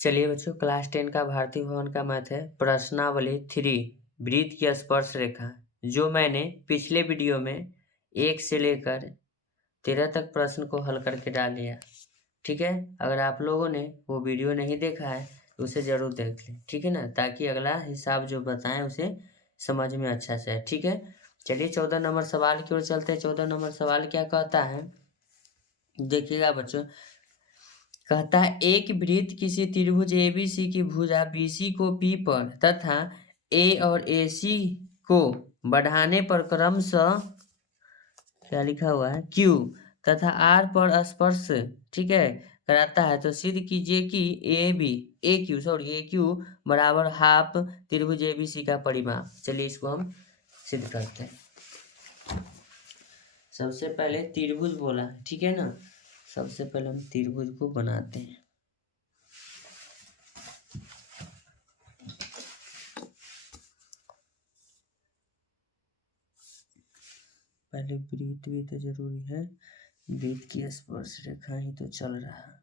चलिए बच्चों, क्लास 10 का भारतीय भवन का मैथ है प्रश्नावली 3 वृत्त की स्पर्श रेखा, जो मैंने पिछले वीडियो में 1 से लेकर 13 तक प्रश्न को हल करके डाल दिया। ठीक है, अगर आप लोगों ने वो वीडियो नहीं देखा है तो उसे ज़रूर देख लें, ठीक है ना, ताकि अगला हिसाब जो बताएं उसे समझ में अच्छा से आए। ठीक है, चलिए 14 नंबर सवाल की ओर चलते हैं। 14 नंबर सवाल क्या कहता है, देखिएगा बच्चों। कहता है एक वृत्त किसी त्रिभुज ABC की भुजा BC को P पर तथा A और AC को बढ़ाने पर क्रमशः क्या लिखा हुआ है Q तथा R पर स्पर्श, ठीक है, कराता है, तो सिद्ध कीजिए कि AQ बराबर हाफ त्रिभुज ABC का परिमाप। चलिए इसको हम सिद्ध करते हैं। सबसे पहले त्रिभुज बोला, ठीक है ना, सबसे पहले हम त्रिभुज को बनाते हैं। पहले वृत्त भी तो जरूरी है, वृत्त की स्पर्श रेखा ही तो चल रहा है।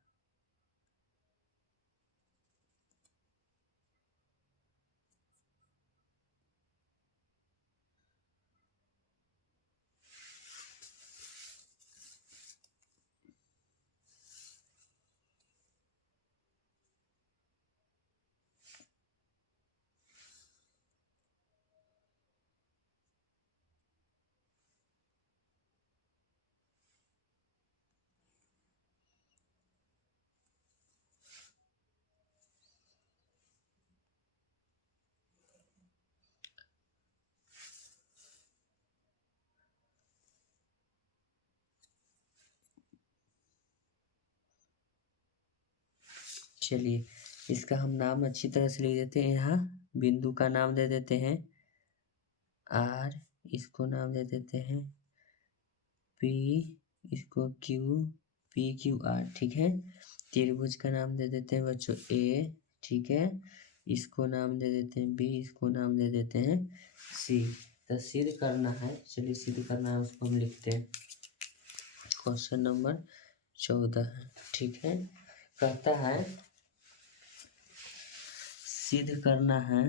चलिए इसका हम नाम अच्छी तरह से लिख देते हैं। यहाँ बिंदु का नाम दे देते हैं R, इसको नाम दे देते हैं P, इसको Q, PQR, ठीक है। त्रिभुज का नाम दे देते हैं बच्चों A, ठीक है, इसको नाम दे देते हैं B, इसको नाम दे देते हैं C। तो सिद्ध करना है, चलिए सिद्ध करना है, उसको हम लिखते हैं। क्वेश्चन नंबर 14 है, ठीक है। कहता है सिद्ध करना है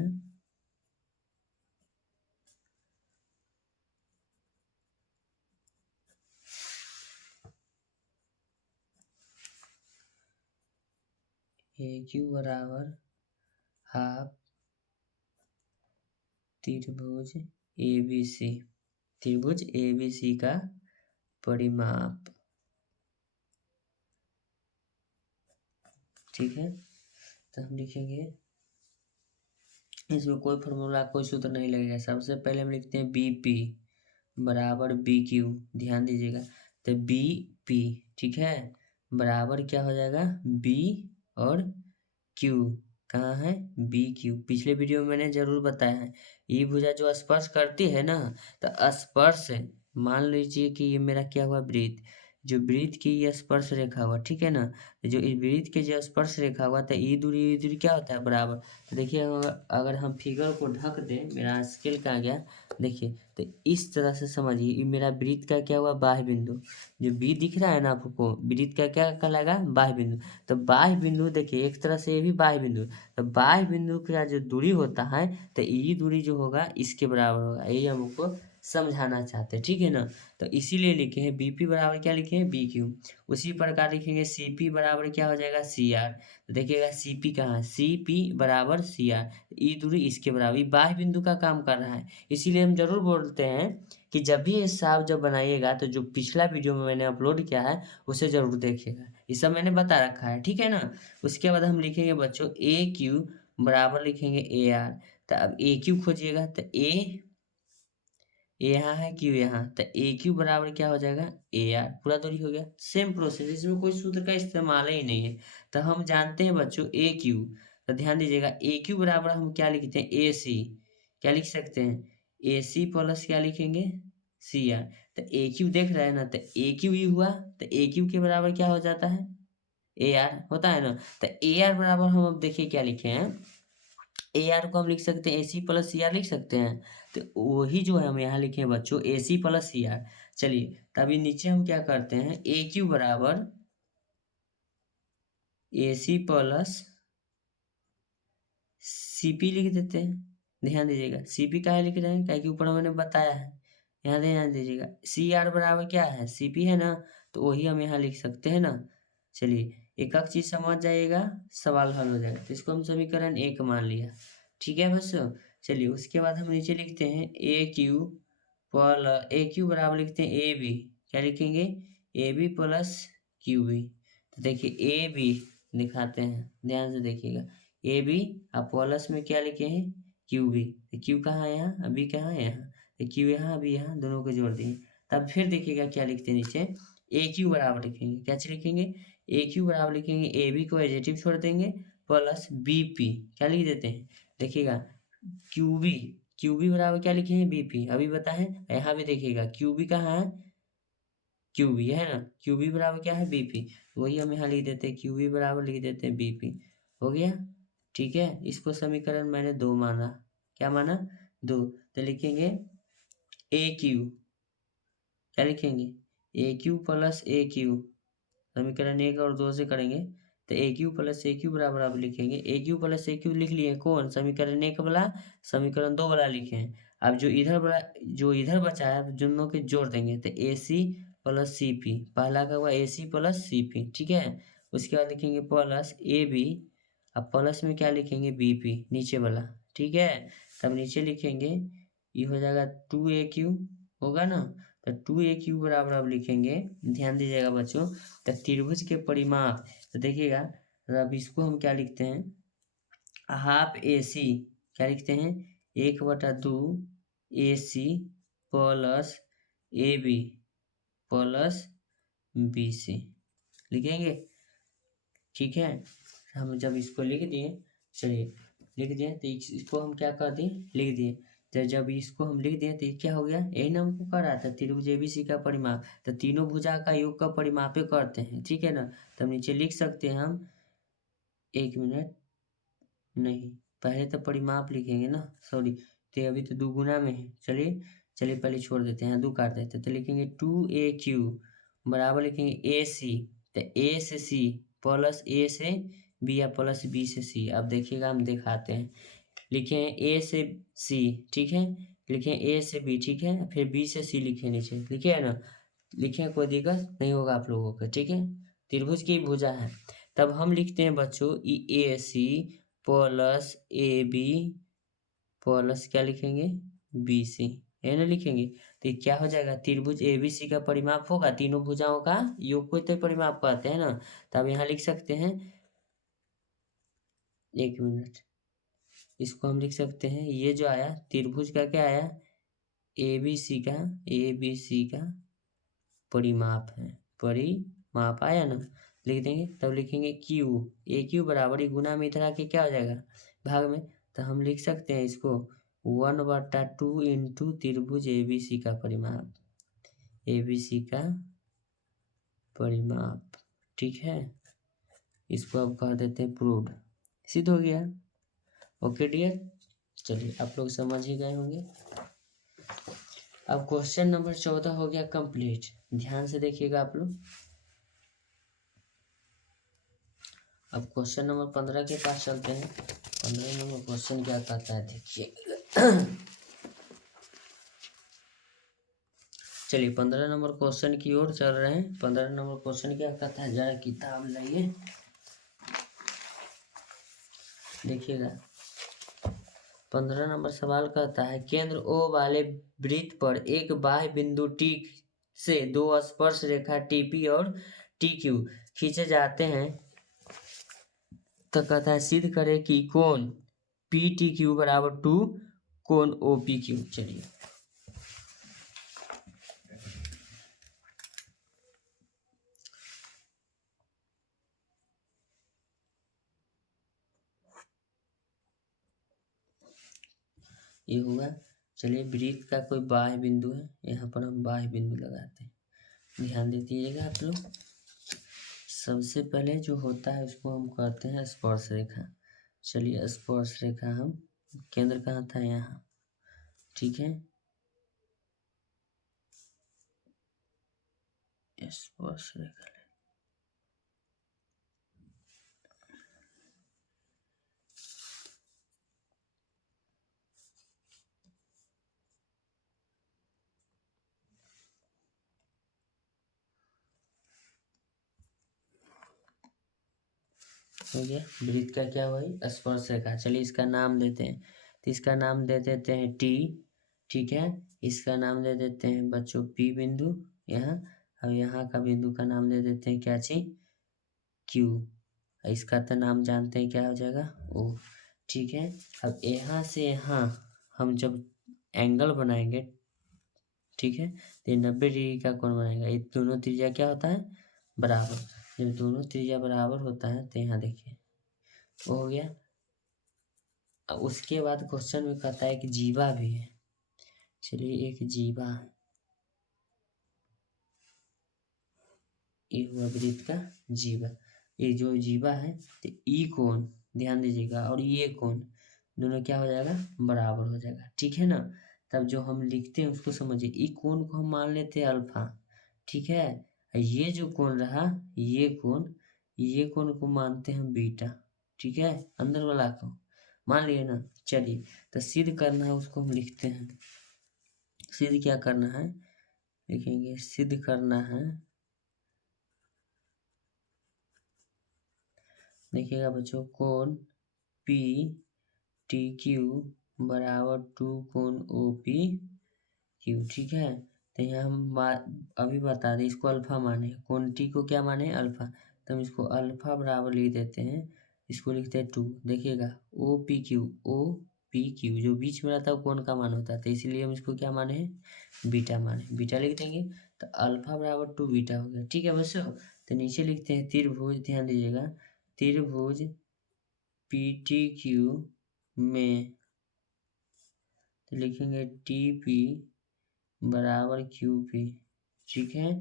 AQ बराबर हाफ त्रिभुज ABC, त्रिभुज ABC का परिमाप, ठीक है। तो हम लिखेंगे, इसमें कोई फॉर्मूला कोई सूत्र नहीं लगेगा। सबसे पहले हम लिखते हैं BP बराबर BQ, ध्यान दीजिएगा, तो BP, ठीक है, बराबर क्या हो जाएगा B और Q, कहाँ है BQ। पिछले वीडियो में मैंने जरूर बताया है, ये भुजा जो स्पर्श करती है ना, तो स्पर्श मान लीजिए कि ये मेरा क्या हुआ वृत्त, जो वृत्त की ये स्पर्श रेखा हुआ, ठीक है ना, तो जो इस वृत्त के जो स्पर्श रेखा हुआ, तो ये दूरी क्या होता है बराबर। तो देखिए अगर हम फिगर को ढक दें, मेरा स्केल कहाँ गया, देखिए, तो इस तरह से समझिए, ये मेरा वृत्त का क्या हुआ बाह्य बिंदु, जो बी दिख रहा है ना आपको, वृत्त का क्या कहलाएगा बाह्य बिंदु। तो बाह्य बिंदु देखिए, एक तरह से ये भी बाह्य बिंदु, तो बाह्य बिंदु का जो दूरी होता है, तो ये दूरी जो होगा इसके बराबर होगा, यही हमको समझाना चाहते हैं, ठीक है ना। तो इसीलिए लिखे हैं BP बराबर क्या लिखे हैं BQ। उसी प्रकार लिखेंगे CP बराबर क्या हो जाएगा CR। तो देखिएगा CP कहाँ है, CP बराबर CR, ये दूरी इसके बराबर, ये बाह्य बिंदु का काम कर रहा है। इसीलिए हम जरूर बोलते हैं कि जब भी ये हिसाब जब बनाइएगा, तो जो पिछला वीडियो में मैंने अपलोड किया है उसे जरूर देखिएगा, ये सब मैंने बता रखा है, ठीक है ना। उसके बाद हम लिखेंगे बच्चों AQ बराबर लिखेंगे AR। तो अब AQ खोजिएगा, तो यहाँ है Q यहाँ, तो AQ बराबर क्या हो जाएगा AR, पूरा दूरी हो गया। सेम प्रोसेस, इसमें कोई सूत्र का इस्तेमाल ही नहीं है। तो हम जानते हैं बच्चों AQ, तो ध्यान दीजिएगा AQ बराबर हम क्या लिखते हैं AC, क्या लिख सकते हैं AC प्लस क्या लिखेंगे CR। तो AQ देख रहे हैं ना, तो AQ ही हुआ, तो AQ के बराबर क्या हो जाता है AR होता है ना। तो AR बराबर हम अब देखिए क्या लिखे हैं, AR को हम लिख सकते हैं AC प्लस CR लिख सकते हैं। तो वही जो है हम यहाँ लिखे हैं बच्चों AC प्लस CR। चलिए तभी नीचे हम क्या करते हैं AQ बराबर AC प्लस CP लिख देते हैं। ध्यान दीजिएगा CP काहे लिख रहे हैं, क्या कि ऊपर मैंने बताया है। यहाँ ध्यान दीजिएगा CR बराबर क्या है, CP है ना, तो वही हम यहाँ लिख सकते हैं ना। चलिए एक एक चीज समझ जाइएगा, सवाल हल हो जाएगा। तो इसको हम समीकरण 1 मान लिया, ठीक है बच्चों। चलिए उसके बाद हम नीचे लिखते हैं AQ बराबर लिखते हैं AB, क्या लिखेंगे AB प्लस QB। तो देखिए AB दिखाते हैं, ध्यान से देखिएगा AB अब प्लस में क्या लिखे हैं QB। तो Q कहाँ है यहाँ, अभी कहाँ है यहाँ, तो Q यहाँ अभी यहाँ, दोनों को जोड़ दिए। तब फिर देखिएगा क्या लिखते हैं नीचे AQ बराबर लिखेंगे, क्या लिखेंगे AQ बराबर लिखेंगे AB को एडजेटिव छोड़ देंगे प्लस BP, क्या लिख देते हैं देखिएगा QB बराबर क्या लिखे हैं BP, अभी बताएं। यहाँ भी देखिएगा QB कहाँ है, QB है ना, QB बराबर क्या है BP, वही हम यहाँ लिख देते हैं QB बराबर लिख देते हैं BP। हो गया, ठीक है। इसको समीकरण मैंने 2 माना, क्या माना 2। तो लिखेंगे AQ, क्या लिखेंगे AQ प्लस AQ, समीकरण 1 और 2 से करेंगे तो AQ प्लस AQ बराबर आप लिखेंगे AQ प्लस AQ लिख लिए कौन, समीकरण 1 वाला, समीकरण 2 वाला लिखे हैं। अब जो इधर बचा है दोनों के जोड़ देंगे तो AC प्लस CP, पहला का हुआ AC प्लस CP, ठीक है। उसके बाद लिखेंगे प्लस AB, अब प्लस में क्या लिखेंगे BP नीचे वाला, ठीक है। तब नीचे लिखेंगे ये हो जाएगा 2AQ, होगा ना। तो 2AQ बराबर अब लिखेंगे, ध्यान दीजिएगा बच्चों, तो त्रिभुज के परिमाप, तो देखिएगा अब इसको हम क्या लिखते हैं हाफ AC, क्या लिखते हैं 1/2 AC plus AB plus BC लिखेंगे, ठीक है। हम जब इसको लिख दिए, चलिए लिख दिए तो इसको हम क्या कर दिए लिख दिए। तो जब इसको हम लिख दिए तो ये क्या हो गया, यही ना हमको कर रहा था त्रिभुज ABC का परिमाप, तो तीनों भुजा का योग का परिमाप करते हैं, ठीक है ना। तब नीचे लिख सकते हैं हम, 1 मिनट, नहीं पहले तो परिमाप लिखेंगे ना, सॉरी, तो अभी तो दुगुना में है। चलिए पहले छोड़ देते हैं, 2 काट देते हैं, तो लिखेंगे 2AQ बराबर लिखेंगे AC, तो A से C प्लस A से B या प्लस B से C। अब देखिएगा हम दिखाते हैं, लिखे हैं A से C, ठीक है, लिखे हैं A से B, ठीक है, फिर B से C लिखे नीचे, लिखे है ना, लिखे हैं, कोई दिक्कत नहीं होगा आप लोगों को, ठीक है। त्रिभुज की भुजा है। तब हम लिखते हैं बच्चों AC प्लस AB प्लस क्या लिखेंगे BC, है ना लिखेंगे। तो क्या हो जाएगा, त्रिभुज ABC का परिमाप होगा, तीनों भुजाओं का योग को तो परिमाप कहते हैं ना। तब यहाँ लिख सकते हैं, 1 मिनट, इसको हम लिख सकते हैं, ये जो आया त्रिभुज का क्या आया ABC का परिमाप है, परिमाप आया ना, लिख देंगे। तब लिखेंगे AQ बराबर ही गुना में इधर आके क्या हो जाएगा भाग में, तो हम लिख सकते हैं इसको 1/2 इंटू त्रिभुज ABC का परिमाप, ABC का परिमाप, ठीक है। इसको अब कह देते हैं प्रूव्ड, सिद्ध हो गया। ओके डियर, चलिए आप लोग समझ ही गए होंगे। अब क्वेश्चन नंबर 14 हो गया कंप्लीट, ध्यान से देखिएगा आप लोग। अब क्वेश्चन नंबर 15 के पास चलते हैं। 15 नंबर क्वेश्चन क्या कहता है देखिए। चलिए 15 नंबर क्वेश्चन की ओर चल रहे हैं। 15 नंबर क्वेश्चन क्या कहता है, जरा किताब लाइए देखिएगा। 15 नंबर सवाल कहता है केंद्र O वाले वृत्त पर एक बाह्य बिंदु T से 2 स्पर्श रेखा TP और TQ खींचे जाते हैं, तो कहता है सिद्ध करें कि कोण PTQ बराबर 2 कोण OPQ। चलिए ये हुआ। चलिए वृत्त का कोई बाह्य बिंदु है, यहाँ पर हम बाह्य बिंदु लगाते हैं, ध्यान दे दीजिएगा आप लोग। सबसे पहले जो होता है उसको हम कहते हैं स्पर्श रेखा। चलिए स्पर्श रेखा, हम केंद्र कहाँ था यहाँ, ठीक है, स्पर्श रेखा। हो गया। वृत्त का क्या हुआ, स्पर्श रेखा। चलिए इसका नाम देते हैं, तो इसका नाम दे देते हैं टी, ठीक है। इसका नाम दे देते हैं बच्चों पी बिंदु यहाँ, और यहाँ का बिंदु का नाम दे देते हैं क्या चीज, क्यू। इसका तो नाम जानते हैं क्या हो जाएगा, ओ, ठीक है। अब यहाँ से यहाँ हम जब एंगल बनाएंगे, ठीक है, तो 90 डिग्री का कोण बनाएगा। ये दोनों त्रिज्या क्या होता है, बराबर। जब दोनों त्रिज्या बराबर होता है तो यहाँ देखिए वो हो गया। अब उसके बाद क्वेश्चन में कहता है कि जीवा भी है। चलिए एक जीवा, ये हुआ वृत्त का जीवा। ये जो जीवा है तो ई कोण ध्यान दीजिएगा और ये कोण दोनों क्या हो जाएगा, बराबर हो जाएगा, ठीक है ना। तब जो हम लिखते हैं उसको समझिए, ई कोण को हम मान लेते हैं अल्फा, ठीक है। ये जो कोण रहा, ये कोण को मानते हैं बीटा, ठीक है, अंदर वाला को मान लिए ना। चलिए तो सिद्ध करना है, उसको हम लिखते हैं। सिद्ध क्या करना है, लिखेंगे सिद्ध करना है। देखिएगा बच्चों, कोण पी टी क्यू बराबर 2 कोण ओ पी क्यू, ठीक है। तो यहाँ हम अभी बता दें, इसको अल्फा माने, कोण टी को क्या माने, अल्फा। तो हम इसको अल्फा बराबर लिख देते हैं, इसको लिखते हैं 2। देखिएगा ओ पी क्यू जो बीच में रहता है कोण का मान होता है, तो इसीलिए हम इसको क्या माने हैं, बीटा माने, बीटा लिख देंगे। तो अल्फा बराबर 2 बीटा हो गया, ठीक है बच्चों। तो नीचे लिखते हैं त्रिभुज, ध्यान दीजिएगा, त्रिभुज पी टी क्यू में, तो लिखेंगे टी पी बराबर क्यू पी, ठीक है।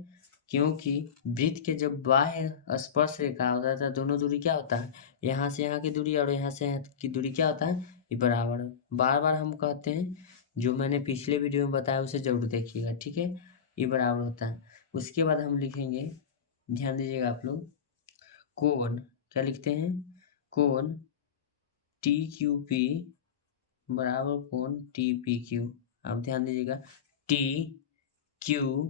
क्योंकि वृत्त के जब बाह्य स्पर्श रेखा होता है तो दोनों दूरी क्या होता है, यहाँ से यहाँ की दूरी और यहाँ से यहाँ की दूरी क्या होता है, ये बराबर। बार बार हम कहते हैं, जो मैंने पिछले वीडियो में बताया उसे जरूर देखिएगा, ठीक है। ये बराबर होता है। उसके बाद हम लिखेंगे, ध्यान दीजिएगा आप लोग, कोण क्या लिखते हैं, कोण टी क्यू पी बराबर कोण टी पी क्यू। अब ध्यान दीजिएगा, टी क्यू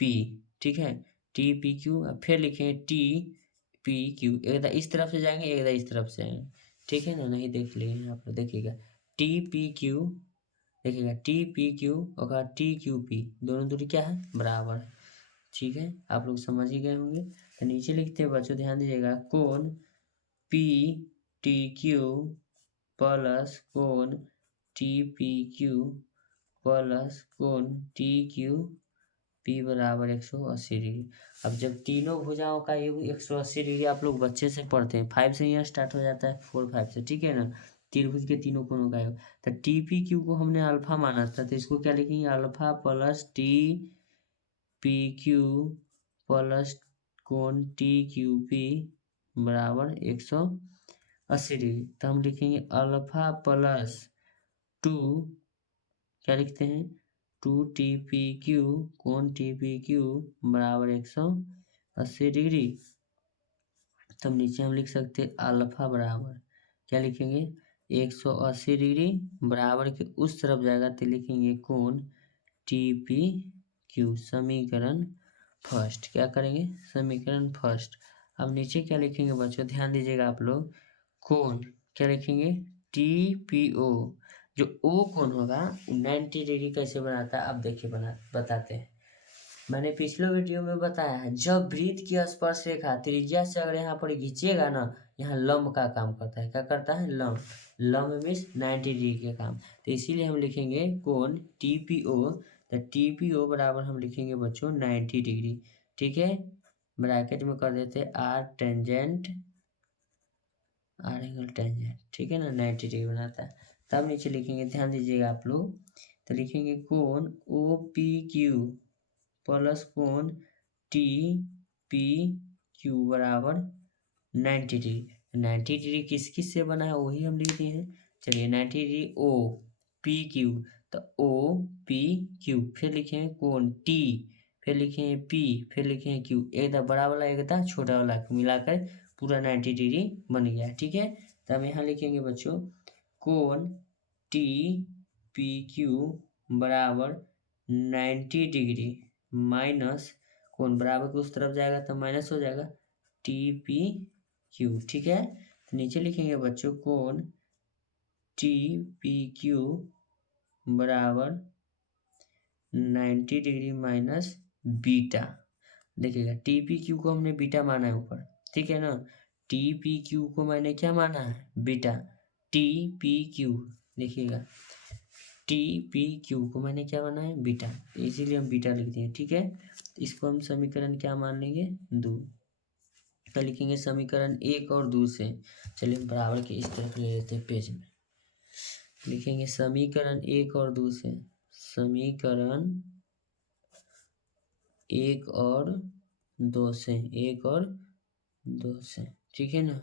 पी, ठीक है, टी पी क्यू। अब फिर लिखेंगे टी पी क्यू, एक इस तरफ से जाएंगे, एक इस तरफ से आएंगे, ठीक है ना। नहीं देख लिए आप लोग, देखिएगा टी पी क्यू, देखिएगा टी पी क्यू और टी क्यू पी, दोनों दूरी क्या है, बराबर, ठीक है। आप लोग समझ ही गए होंगे। तो नीचे लिखते हैं बच्चों, ध्यान दीजिएगा, कोण पी टी क्यू प्लस कोण टी पी क्यू प्लस कोण टी क्यू पी बराबर 180 डिग्री। अब जब तीनों भुजाओं का योग 180 डिग्री आप लोग बच्चे से पढ़ते हैं, 5 से यहाँ स्टार्ट हो जाता है, 4 5 से, ठीक है ना। त्रिभुज के तीनों कोणों का योग, तो टी पी क्यू को हमने अल्फा माना था, तो इसको क्या लिखेंगे, alpha plus T P Q plus कोण टी क्यू पी बराबर 180 डिग्री। तो हम लिखेंगे अल्फा प्लस 2, क्या लिखते हैं, 2 टी पी क्यू कोण टी पी क्यू बराबर 180 डिग्री। तब नीचे हम लिख सकते हैं अल्फा बराबर, क्या लिखेंगे, 180 डिग्री बराबर के उस तरफ जाएगा तो लिखेंगे कोण टी पी क्यू। समीकरण फर्स्ट, क्या करेंगे, समीकरण फर्स्ट। अब नीचे क्या लिखेंगे बच्चों, ध्यान दीजिएगा आप लोग, कोण क्या लिखेंगे, टी पी ओ। जो ओ कोण होगा 90 डिग्री कैसे बनाता है, अब देखिए बताते हैं। मैंने पिछले वीडियो में बताया है, जब वृत्त की स्पर्श रेखा त्रिज्या से अगर यहाँ पर खींचिएगा ना, यहाँ लंब का काम करता है, क्या करता है, लंब। लंब मीन्स 90 डिग्री के काम। तो इसीलिए हम लिखेंगे कोण टी पी ओ, तो टी पी ओ बराबर हम लिखेंगे बच्चों 90 डिग्री, ठीक है। ब्रैकेट में कर देते R tangent, R angle tangent, ठीक है ना, 90 डिग्री बनाता है। तब नीचे लिखेंगे, ध्यान दीजिएगा आप लोग, तो लिखेंगे कोण ओ पी क्यू प्लस कोण टी पी क्यू बराबर 90 डिग्री। 90 डिग्री किस किस से बना है वही हम लिख दिए हैं। चलिए 90 डिग्री ओ पी क्यू, तो ओ पी क्यू, फिर लिखेंगे कोण टी, फिर लिखेंगे पी, फिर लिखेंगे क्यू, एक था बड़ा वाला एक था छोटा वाला मिलाकर पूरा 90 डिग्री बन गया, ठीक है। तो हम यहाँ लिखेंगे बच्चों, कोण टी पी क्यू बराबर 90 डिग्री माइनस कोण बराबर के उस तरफ जाएगा तो माइनस हो जाएगा टी पी क्यू, ठीक है। तो नीचे लिखेंगे बच्चों कोण टी पी क्यू बराबर 90 डिग्री माइनस बीटा। देखिएगा टी पी क्यू को हमने बीटा माना है ऊपर, ठीक है ना। टी पी क्यू को मैंने क्या माना है, बीटा। टी पी क्यू देखिएगा, टी पी क्यू को मैंने क्या माना है, बीटा, इसीलिए हम बीटा लिख देंगे, ठीक है। इसको हम समीकरण क्या मान लेंगे, 2। तो लिखेंगे समीकरण 1 और 2 से, चलिए हम बराबर के इस तरफ ले लेते हैं पेज में। लिखेंगे समीकरण 1 और 2 से, समीकरण 1 और 2 से, 1 और 2 से, ठीक है ना।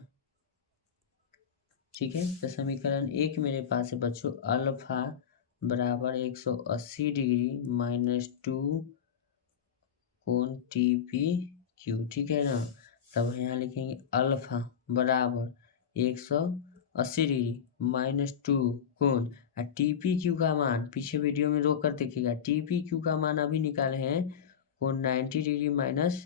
ठीक है, तो समीकरण 1 मेरे पास है बच्चों, अल्फा बराबर 180 डिग्री माइनस 2 कोण टी पी क्यू, ठीक है ना। तब यहाँ लिखेंगे अल्फा बराबर 180 डिग्री माइनस 2 कोण, और टी पी क्यू का मान पीछे वीडियो में रोक कर देखिएगा, टी पी क्यू का मान अभी निकाले हैं कोण 90 डिग्री माइनस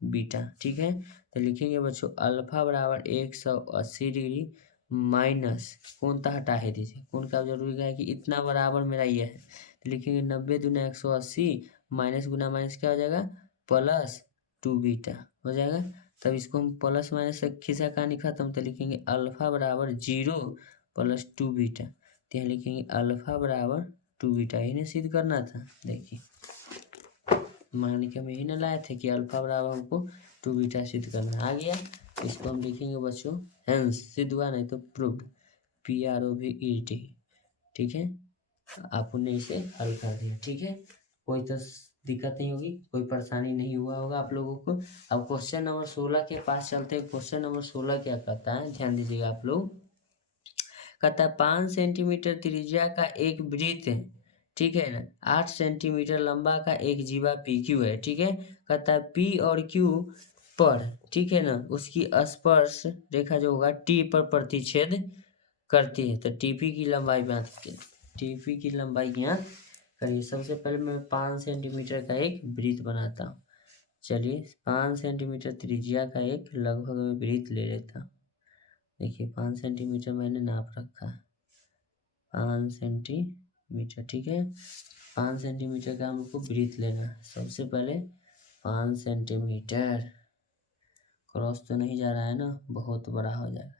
बीटा, ठीक है। तो लिखेंगे बच्चों अल्फा बराबर 180 डिग्री माइनस, कोण तो हटा है दीजिए, कोण का जरूरी है कि इतना बराबर मेरा ये है, तो लिखेंगे 90 दूना 180 माइनस गुना माइनस क्या हो जाएगा, प्लस 2 बीटा हो जाएगा। तब इसको हम प्लस माइनस से खिसा कहानी खत्म, तो लिखेंगे अल्फा बराबर 0 प्लस 2 बीटा। तो यहाँ लिखेंगे अल्फा बराबर 2 बीटा, इन्हें सिद्ध करना था। देखिए मान के हम यही ना लाए थे कि अल्फा बराबर हमको 2 बीटा सिद्ध करना, आ गया। इसको हम लिखेंगे बच्चों हेंस, सिद्ध हुआ नहीं तो प्रूव्ड, PROVED, ठीक है। आपने इसे हल कर दिया, ठीक है। कोई तो दिक्कत नहीं होगी, कोई परेशानी नहीं हुआ होगा आप लोगों को। अब क्वेश्चन नंबर 16 के पास चलते हैं। क्वेश्चन नंबर 16 क्या कहता है, ध्यान दीजिएगा आप लोग। कहता है 5 सेंटीमीटर त्रिज्या का एक वृत्त है, ठीक है ना, 8 सेंटीमीटर लंबा का एक जीवा पी क्यू है, ठीक है। कहता है पी और क्यू पर, ठीक है ना, उसकी स्पर्श रेखा जो होगा टी पर प्रतिच्छेद करती है, तो टीपी की लंबाई ज्ञात करिए। टीपी की लंबाई ज्ञात करिए। सबसे पहले मैं 5 सेंटीमीटर का एक वृत्त बनाता हूँ। चलिए 5 सेंटीमीटर त्रिज्या का एक लगभग मैं वृत्त ले लेता हूँ। देखिए 5 सेंटीमीटर मैंने नाप रखा है, 5 सेंटीमीटर, ठीक है। 5 सेंटीमीटर का हमको वृत्त लेना है। सबसे पहले 5 सेंटीमीटर, क्रॉस तो नहीं जा रहा है ना, बहुत बड़ा हो जाएगा,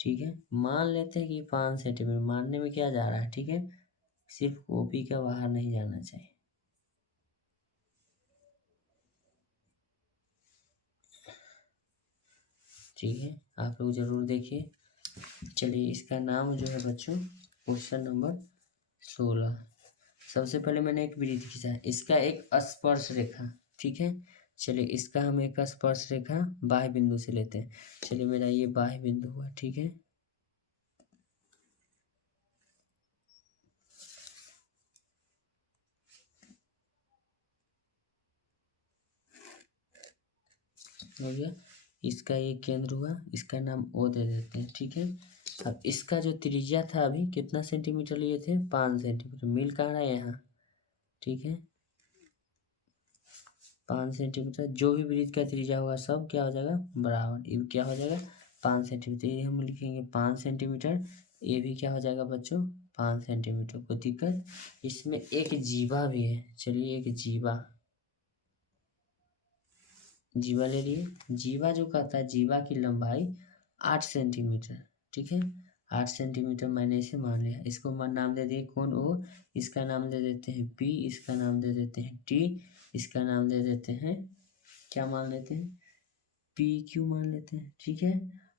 ठीक है। मान लेते हैं कि 5 सेंटीमीटर, मानने में क्या जा रहा है, ठीक है, सिर्फ कॉपी का बाहर नहीं जाना चाहिए। ठीक है, आप लोग जरूर देखिए। चलिए इसका नाम जो है बच्चों क्वेश्चन नंबर 16। सबसे पहले मैंने एक वृत्त खींचा है, इसका एक स्पर्श रेखा, ठीक है। चलिए इसका हम एक स्पर्श रेखा बाह्य बिंदु से लेते हैं। चलिए मेरा ये बाह्य बिंदु हुआ, ठीक है। हो गया, इसका ये केंद्र हुआ, इसका नाम O दे देते हैं, ठीक है। अब इसका जो त्रिज्या था अभी कितना सेंटीमीटर लिए थे, 5 सेंटीमीटर, मिल कहाँ रहा है यहाँ, ठीक है। 5 सेंटीमीटर, जो भी वृत्त का त्रिज्या होगा सब क्या हो जाएगा, बराबर, ये क्या हो जाएगा 5 सेंटीमीटर, ये हम लिखेंगे 5 सेंटीमीटर, ये भी क्या हो जाएगा बच्चों 5 सेंटीमीटर। कोई दिक्कत, इसमें एक जीवा भी है, चलिए एक जीवा, जीवा ले लिए। जीवा जो कहता है जीवा की लंबाई 8 सेंटीमीटर, ठीक है। 8 सेंटीमीटर मैंने इसे मान लिया। इसको नाम दे दिए कौन, ओ, इसका नाम दे देते हैं पी, इसका नाम दे देते हैं टी, इसका नाम दे देते हैं, क्या मान लेते हैं, पी क्यू मान लेते हैं, ठीक है।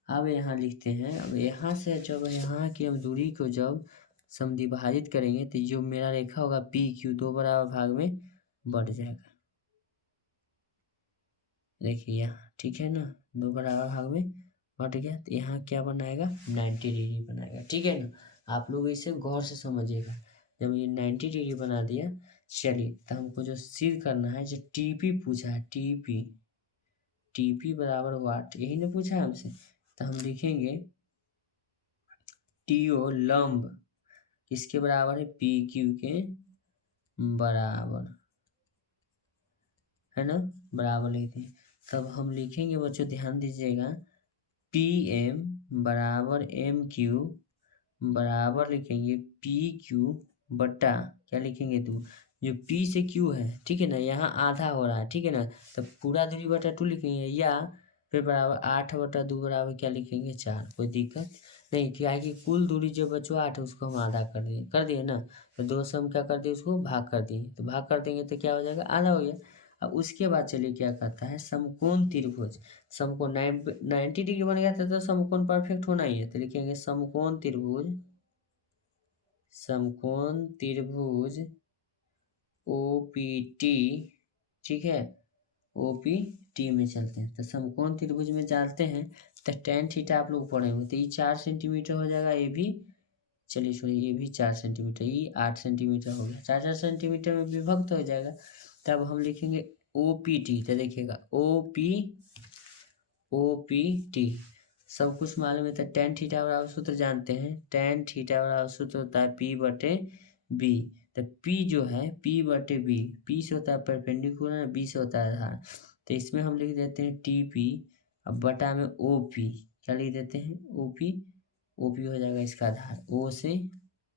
अब यहाँ लिखते हैं, अब यहाँ से जब यहाँ की हम दूरी को जब समद्विभाजित करेंगे तो जो मेरा रेखा होगा पी क्यू, 2 बराबर भाग में बढ़ जाएगा। देखिए यहाँ, ठीक है ना, 2 बराबर भाग में बढ़ गया, तो यहाँ क्या बनाएगा 90 डिग्री बनाएगा, ठीक है ना। आप लोग इसे गौर से समझिएगा। जब ये 90 डिग्री बना दिया, चलिए तो हमको जो सिद्ध करना है, जो टीपी पूछा है, टीपी, टीपी बराबर वाट, यही ने पूछा है हमसे। तो हम लिखेंगे टीओ लंब किसके बराबर है, पी क्यू के बराबर, है ना, बराबर लिखते हैं। तब हम लिखेंगे बच्चों ध्यान दीजिएगा, पी एम बराबर एम क्यू बराबर लिखेंगे पी क्यू बटा क्या लिखेंगे 2। जो पी से क्यू है ठीक है ना, यहाँ आधा हो रहा है ठीक है ना, तो पूरा दूरी बटा 2 लिखेंगे, या फिर बराबर 8/2 बराबर क्या लिखेंगे 4। कोई दिक्कत नहीं, क्या है कि कुल दूरी जो बचो 8 उसको हम आधा कर दिए ना, तो 2 से हम क्या कर दिए उसको भाग कर दिए, तो भाग कर देंगे तो क्या हो जाएगा आधा हो गया। अब उसके बाद चलिए क्या कहता है समकोण त्रिभुज। समकोण 90 डिग्री बन गया था तो समकोण परफेक्ट होना ही है, तो लिखेंगे समकोण त्रिभुज OPT ठीक है, OPT में चलते हैं। तो समकोण त्रिभुज में जाते हैं तो tan थीटा आप लोग पढ़े होंगे, तो ये 4 सेंटीमीटर हो जाएगा, ये भी चलिए छोड़िए, ये भी 4 सेंटीमीटर, ये 8 सेंटीमीटर हो गया, 4 सेंटीमीटर में विभक्त हो जाएगा। तब हम लिखेंगे OPT, तो देखिएगा OPT सब कुछ मालूम है, तो tan थीटा बराबर सूत्र जानते हैं, tan थीटा बराबर सूत्र होता है P/B। तो P जो है P/B, P से होता है परपेंडिकुलर, B से होता है आधार, तो इसमें हम लिख देते हैं TP, अब बटा में OP, क्या लिख देते हैं OP हो जाएगा इसका आधार, O से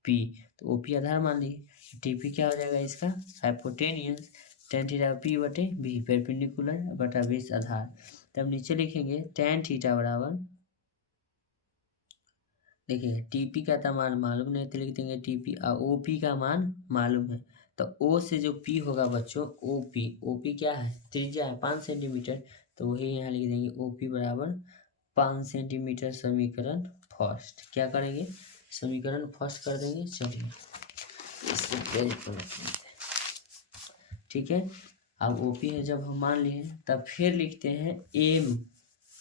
P, तो OP आधार मान लीजिए, TP क्या हो जाएगा इसका hypotenuse, tan theta P/B perpendicular बटा 20 आधार। तब नीचे लिखेंगे tan थीटा बराबर, देखिए टीपी का तो मान मालूम नहीं, तो लिख देंगे टीपी, और ओपी का मान मालूम है, तो ओ से जो पी होगा बच्चों ओपी क्या है त्रिज्या है 5 सेंटीमीटर, तो वही यहाँ लिख देंगे ओपी बराबर 5 सेंटीमीटर। समीकरण फर्स्ट क्या करेंगे, समीकरण फर्स्ट कर देंगे। चलिए इसको पेज पर रख देते हैं, ठीक है। अब ओपी है जब हम मान लिए तब फिर लिखते हैं एम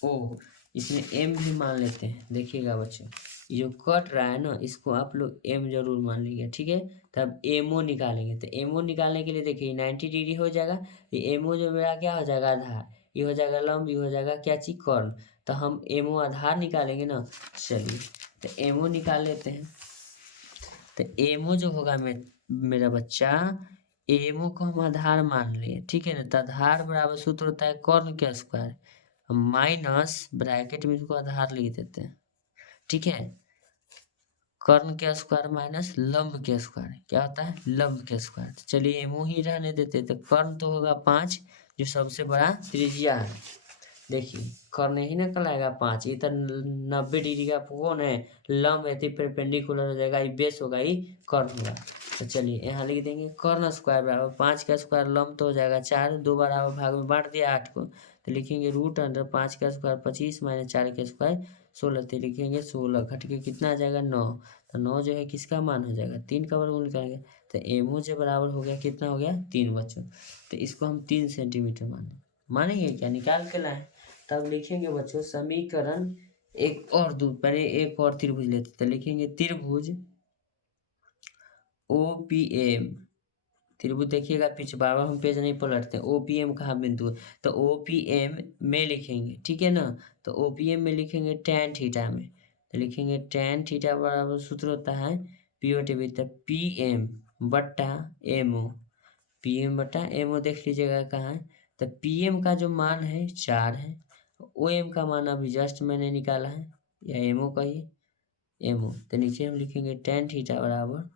ओ, इसमें एम भी मान लेते हैं। देखिएगा बच्चों ये जो कट रहा है ना, इसको आप लोग एम जरूर मान लीजिए, ठीक है। तब एमओ निकालेंगे, तो एमओ निकालने के लिए देखिए 90 डिग्री हो जाएगा, ये एमओ जो मेरा क्या हो जाएगा आधार, ये हो जाएगा लंब, ये हो जाएगा क्या चीज कर्ण, तो हम एमओ आधार निकालेंगे ना। चलिए तो एमओ निकाल लेते हैं, तो एमओ जो होगा मेरा बच्चा, एमओ को हम आधार मान लिए ठीक है ना, तो आधार बराबर सूत्र होता है कर्ण के स्क्वायर माइनस ब्रैकेट में इसको आधार लिख देते हैं, ठीक है। कर्ण के स्क्वायर माइनस लंब के स्क्वायर क्या होता है लंब के स्क्वायर। तो चलिए एमओ ही रहने देते, तो कर्ण तो होगा 5 जो सबसे बड़ा त्रिज्या है, देखिए कर्ण ही ना कहलाएगा 5, ये तो 90 डिग्री का कोण है, लंब है तो परपेंडिकुलर हो जाएगा, ये बेस होगा ये कर्ण होगा। तो चलिए यहाँ लिख देंगे कर्ण स्क्वायर बराबर 5 का स्क्वायर लंब तो हो जाएगा 4, 2 बराबर भाग में बांट दिया 8 को, तो लिखेंगे √5 का स्क्वायर 25 माइनस 4 का स्क्वायर 16, तो लिखेंगे 16 घट के कितना आ जाएगा 9, तो 9 जो है किसका मान हो जाएगा 3 का वर्गमूल निकालेंगे, तो एमओ जो बराबर हो गया कितना हो गया 3 बच्चों, तो इसको हम 3 सेंटीमीटर मानेंगे क्या निकाल के लाए। तब लिखेंगे बच्चों समीकरण एक और दो, पहले एक और त्रिभुज लेते, तो लिखेंगे त्रिभुज OPM, त्रिभुज देखिएगा पीछे बार बार हम पेज नहीं पलटते, OPM कहाँ बिंदु है, तो OPM में लिखेंगे ठीक है ना, तो OPM में लिखेंगे tan थीटा में, तो लिखेंगे tan थीटा बराबर सूत्र होता है P/B, तो PM बट्टा MO, PM बट्टा MO देख लीजिएगा कहाँ है, तो PM का जो मान है 4 है, OM का मान अभी जस्ट मैंने निकाला है, या MO का ही MO, तो नीचे हम लिखेंगे tan थीटा बराबर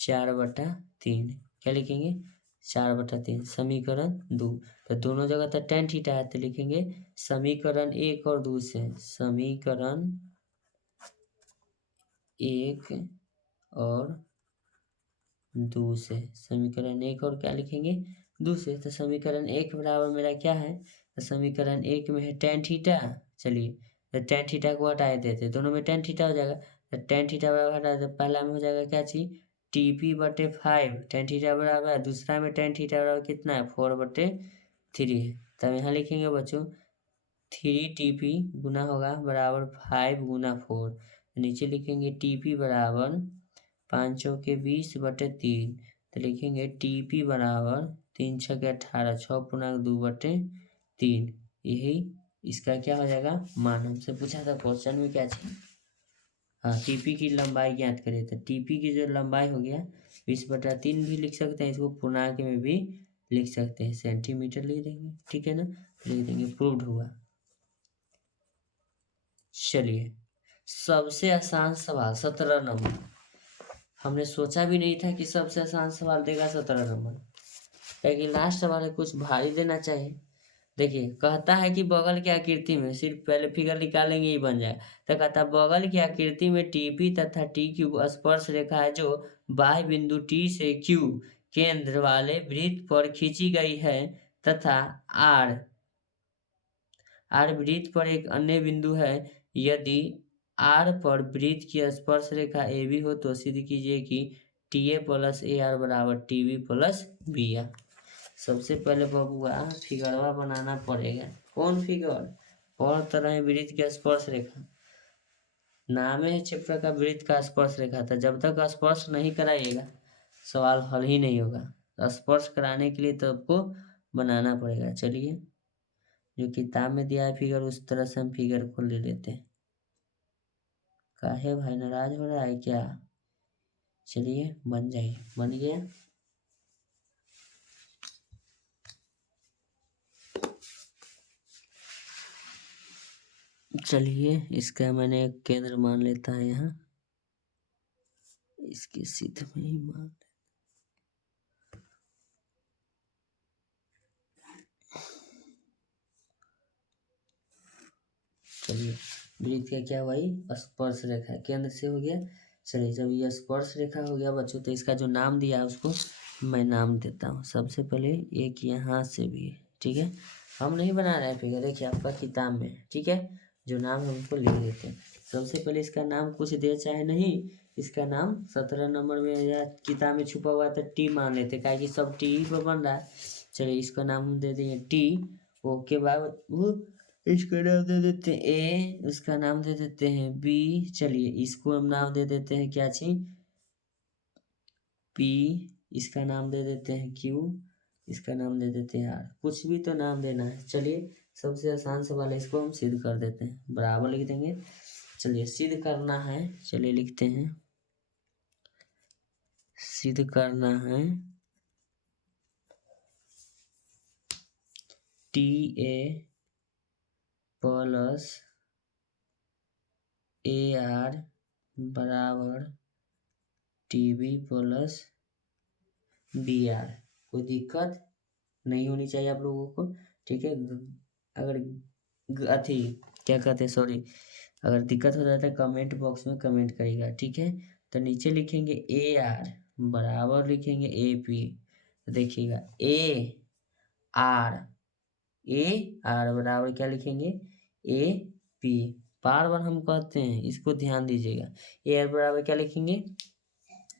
4/3, क्या लिखेंगे 4/3 समीकरण 2, तो दोनों जगह तो tan थीटा है, तो लिखेंगे समीकरण 1 और 2 से, समीकरण 1 और 2 से, समीकरण 1 और क्या लिखेंगे 2 से, तो समीकरण 1 बराबर मेरा क्या है, तो समीकरण 1 में है tan थीटा, चलिए तो tan थीटा को हटा देते, दोनों में tan थीटा हो जाएगा, तो tan थीटा बराबर हटा देते, पहला में हो जाएगा क्या चीज TP/5 tan थीटा बराबर है, दूसरा में tan थीटा बराबर कितना है 4/3 है, तब यहाँ लिखेंगे बच्चों 3TP गुना होगा बराबर 5 गुना 4, नीचे लिखेंगे TP बराबर 5 चौके 20/3, तो लिखेंगे TP बराबर 3 छके 18, 6×2/3, यही इसका क्या हो जाएगा मान, हमसे पूछा था क्वेश्चन में क्या चाहिए, हाँ टीपी की लंबाई ज्ञात करें, तो टीपी की जो लंबाई हो गया 20/3 भी लिख सकते हैं, इसको पूर्णांक में भी लिख सकते हैं, सेंटीमीटर लिख देंगे ठीक है ना, लिख देंगे प्रूव्ड हुआ। चलिए सबसे आसान सवाल 17 नंबर। हमने सोचा भी नहीं था कि सबसे आसान सवाल देगा 17 नंबर, क्योंकि लास्ट सवाल है, कुछ भारी देना चाहिए। देखिए कहता है कि बगल की आकृति में, सिर्फ पहले फिगर निकालेंगे ही बन जाए। तो कहता है बगल की आकृति में टीपी तथा टी क्यू स्पर्श रेखा है जो बाह्य बिंदु टी से क्यू केंद्र वाले वृत्त पर खींची गई है तथा आर वृत्त पर एक अन्य बिंदु है। यदि आर पर वृत्त की स्पर्श रेखा ए बी हो तो सिद्ध कीजिए कि T A plus A R बराबर T B plus B R. सबसे पहले बबुआ फिगरवा बनाना पड़ेगा। कौन फिगर? और तरह वृत्त की स्पर्श रेखा, नाम है चैप्टर का वृत्त का स्पर्श रेखा था। जब तक स्पर्श नहीं कराइएगा सवाल हल ही नहीं होगा। स्पर्श कराने के लिए तो आपको बनाना पड़ेगा। चलिए जो किताब में दिया है फिगर उस तरह से हम फिगर को ले लेते हैं। काहे भाई नाराज हो रहा है क्या? चलिए बन जाइए। बन गया। चलिए इसका मैंने एक केंद्र मान लेता है यहाँ, इसके सिद्ध में ही मान। चलिए वृत्त का क्या भाई? स्पर्श रेखा केंद्र से हो गया। चलिए जब ये स्पर्श रेखा हो गया बच्चों तो इसका जो नाम दिया है उसको मैं नाम देता हूँ। सबसे पहले एक यहाँ से भी, ठीक है, हम नहीं बना रहे हैं फिगर, देखिए आपका किताब में, ठीक है, जो नाम है उनको लिख देते हैं। सबसे पहले इसका नाम कुछ दे चाहे नहीं, इसका नाम 17 नंबर में या किताब में छुपा हुआ था टी मान लेते, क्या कि सब टी ही पर बन रहा है। चलिए इसका नाम हम दे देंगे टी। ओके बाद इसका नाम दे देते हैं ए, उसका नाम दे देते हैं बी। चलिए इसको हम नाम दे देते हैं क्या चीज? पी। इसका नाम दे देते हैं क्यू। इसका नाम दे देते हैं आर। कुछ भी तो नाम देना है। चलिए सबसे आसान सवाल है, इसको हम सिद्ध कर देते हैं, बराबर लिख देंगे। चलिए सिद्ध करना है, चलिए लिखते हैं सिद्ध करना है T A plus A R बराबर T B plus B R. कोई दिक्कत नहीं होनी चाहिए आप लोगों को, ठीक है। अगर अथी क्या कहते हैं, सॉरी, अगर दिक्कत हो जाता है कमेंट बॉक्स में कमेंट करिएगा, ठीक है। तो नीचे लिखेंगे ए आर बराबर लिखेंगे ए पी। देखिएगा ए आर बराबर क्या लिखेंगे? A P. बार बार हम कहते हैं, इसको ध्यान दीजिएगा। ए आर बराबर क्या लिखेंगे?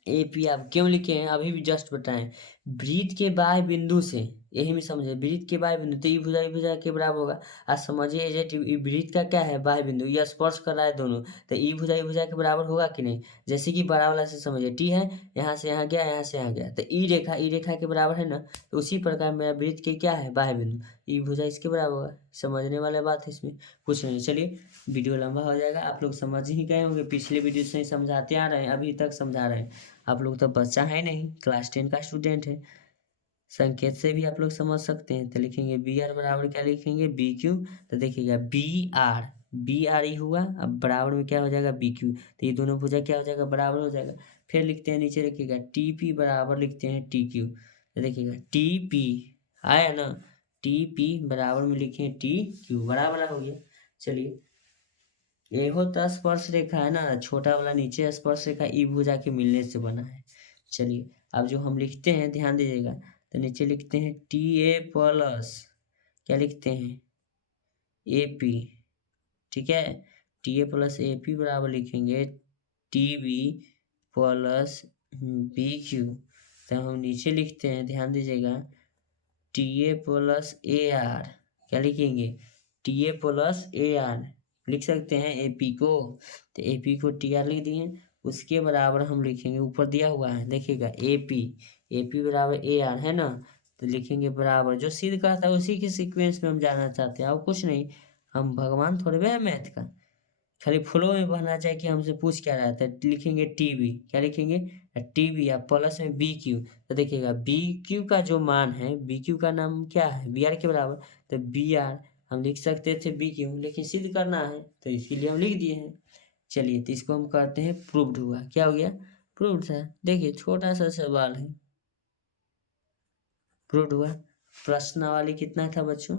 A P. आप क्यों लिखे हैं अभी भी जस्ट बताएं। वृत्त के बाह्य बिंदु से, यही में समझे, वृत्त के बाह्य बिंदु तो ई भुजा के बराबर होगा। आज समझिए वृत्त का क्या है? बाह्य बिंदु, ये स्पर्श कर रहा है दोनों, तो ई भुजा के बराबर होगा कि नहीं? जैसे कि बड़ा वाला से समझिए, टी है, यहाँ से यहाँ गया, यहाँ से यहाँ गया, तो ई रेखा के बराबर है ना। तो उसी प्रकार मेरा वृत्त के क्या है? बाह्य बिंदु, ई भुजा इसके बराबर होगा। समझने वाला बात है, इसमें कुछ नहीं। चलिए वीडियो लंबा हो जाएगा, आप लोग समझ ही गए होंगे, पिछले वीडियो से ही समझाते आ रहे हैं, अभी तक समझा रहे हैं। आप लोग तो बच्चा है नहीं, क्लास 10 का स्टूडेंट है। संकेत से भी आप लोग समझ सकते हैं। तो लिखेंगे बी आर बराबर क्या लिखेंगे? B Q. तो देखिएगा बी आर ही हुआ, अब बराबर में क्या हो जाएगा? B Q. तो ये दोनों भुजा क्या हो जाएगा? बराबर हो जाएगा। फिर लिखते हैं नीचे लिखिएगा टी पी बराबर लिखते हैं टी क्यू। तो देखिएगा टी पी आया ना, टी पी बराबर में लिखें टी क्यू, बराबर हो गया। चलिए एगो तो स्पर्श रेखा है ना, छोटा वाला नीचे स्पर्श रेखा ई भुजा के मिलने से बना है। चलिए अब जो हम लिखते हैं ध्यान दीजिएगा, तो नीचे लिखते हैं टी ए प्लस क्या लिखते हैं? ए पी, ठीक है। T A plus A P बराबर लिखेंगे T B plus B Q. तो हम नीचे लिखते हैं, ध्यान दीजिएगा, T A plus A R क्या लिखेंगे? T A plus A R लिख सकते हैं ए पी को, तो ए पी को टी आर लिख दिए। उसके बराबर हम लिखेंगे, ऊपर दिया हुआ है देखिएगा ए पी बराबर ए आर है ना, तो लिखेंगे बराबर, जो सिद्ध कहा था उसी के सीक्वेंस में हम जाना चाहते हैं और कुछ नहीं। हम भगवान थोड़े है मैथ का, खाली फ्लो में बहना चाहिए कि हमसे पूछ क्या रहा था। लिखेंगे टी बी, क्या लिखेंगे? टी बी या प्लस में बी क्यू। तो देखिएगा बी क्यू का जो मान है, बी क्यू का नाम क्या है? बी आर के बराबर, तो बी आर हम लिख सकते थे बी क्यू, लेकिन सिद्ध करना है तो इसके लिए हम लिख दिए हैं। चलिए तो इसको हम कहते हैं प्रूव्ड हुआ। क्या हो गया? प्रूव्ड है। देखिए छोटा सा सवाल है, प्रूव्ड हुआ। प्रश्नावली कितना था बच्चों?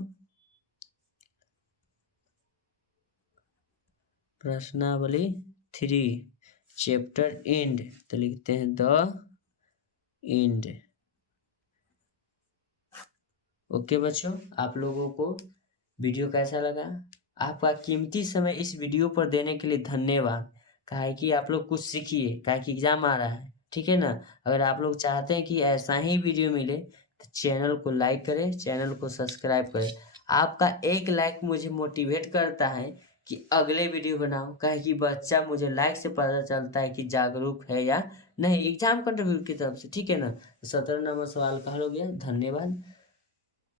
प्रश्नावली 3, चैप्टर एंड, तो लिखते हैं द एंड। ओके बच्चों, आप लोगों को वीडियो कैसा लगा? आपका कीमती समय इस वीडियो पर देने के लिए धन्यवाद। काहे कि आप लोग कुछ सीखिए, काहे कि एग्जाम आ रहा है, ठीक है ना। अगर आप लोग चाहते हैं कि ऐसा ही वीडियो मिले तो चैनल को लाइक करें, चैनल को सब्सक्राइब करें। आपका एक लाइक मुझे मोटिवेट करता है कि अगले वीडियो बनाओ, काहे कि बच्चा मुझे लाइक से पता चलता है कि जागरूक है या नहीं एग्जाम कंट्रीब्यूट की तरफ से, ठीक है ना। 17 नंबर सवाल का हल हो गया। धन्यवाद।